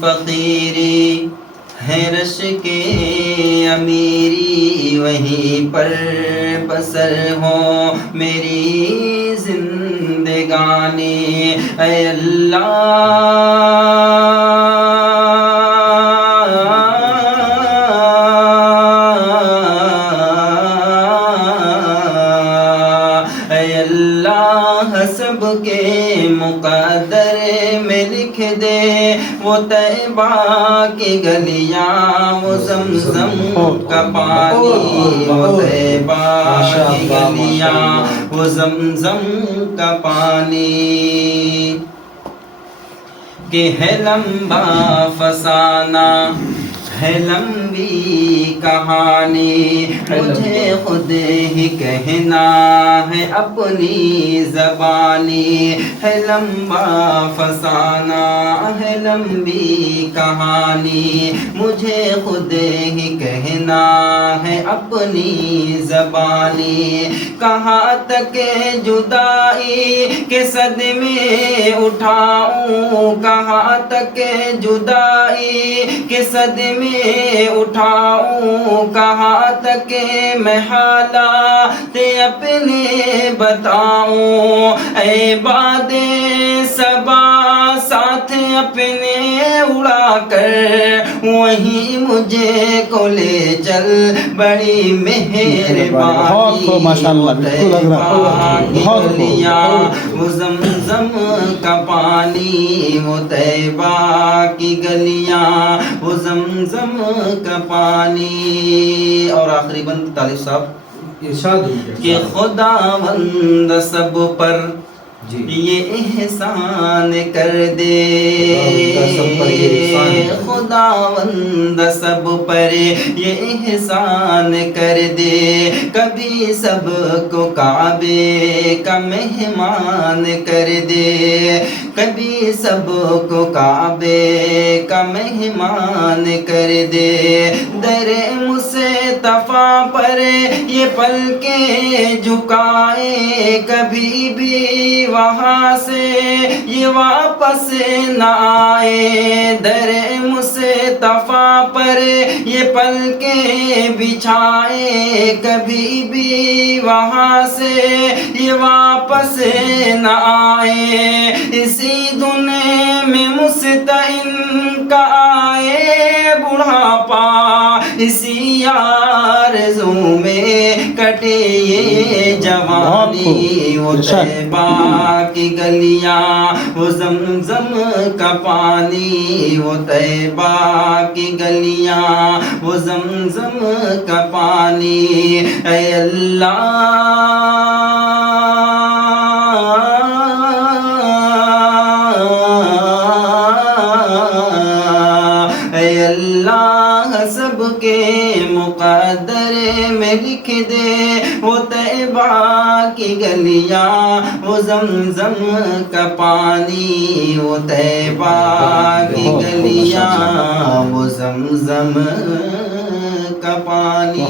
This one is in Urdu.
فقیری ہے رش کے امیری، وہیں پر بسر ہو میری زندگانی، اے اللہ سب کے مقدر میں لکھ دے وہ طیبہ کی گلیاں، وہ زمزم کا پانی، وہ طیبہ کی گلیاں، وہ زمزم کا پانی، کہ ہے لمبا فسانہ ہے لمبی کہانی، مجھے خود ہی کہنا ہے اپنی زبانی، ہے لمبا فسانہ ہے لمبی کہانی، مجھے خود ہی کہنا ہے اپنی زبانی، کہاں تک جدائی کے صدمے اٹھاؤں، کہاں تک جدائی کے صدمے اٹھاؤں، کہاں تک میں حالات اپنے بتاؤں، اے باد صبا ساتھ اپنے اڑا کر وہیں مجھے کو لے چل، بڑی مہربانی، وہ زمزم کا پانی، وہ طیبہ کی گلیاں، وہ زمزم کا پانی۔ اور آخری بند طالب صاحب ارشاد کہ خداوند سب پر یہ احسان کر دے، خداوند سب پر یہ احسان کر دے، کبھی سب کو کعبے کا مہمان کر دے، کبھی سب کو کعبے کا مہمان کر دے، در مصطفیٰ پر یہ پلکیں جھکائے، کبھی بھی وہاں سے یہ واپس نہ آئے، در مصطفیٰ پر یہ پلکیں بچھائے، کبھی بھی وہاں سے یہ واپس نہ آئے، اسی دنیا میں مستعین کا آئے بڑھاپا، اسی آرزو میں کٹے یہ جوانی، وہ طیبہ کی گلیاں، وہ زمزم کا پانی، وہ طیبہ کی گلیاں، وہ زمزم کا پانی، اے اللہ سب کے مقدر میں لکھ دے وہ طیبہ کی گلیاں، وہ زمزم کا پانی، وہ طیبہ کی گلیاں، وہ زمزم کا پانی۔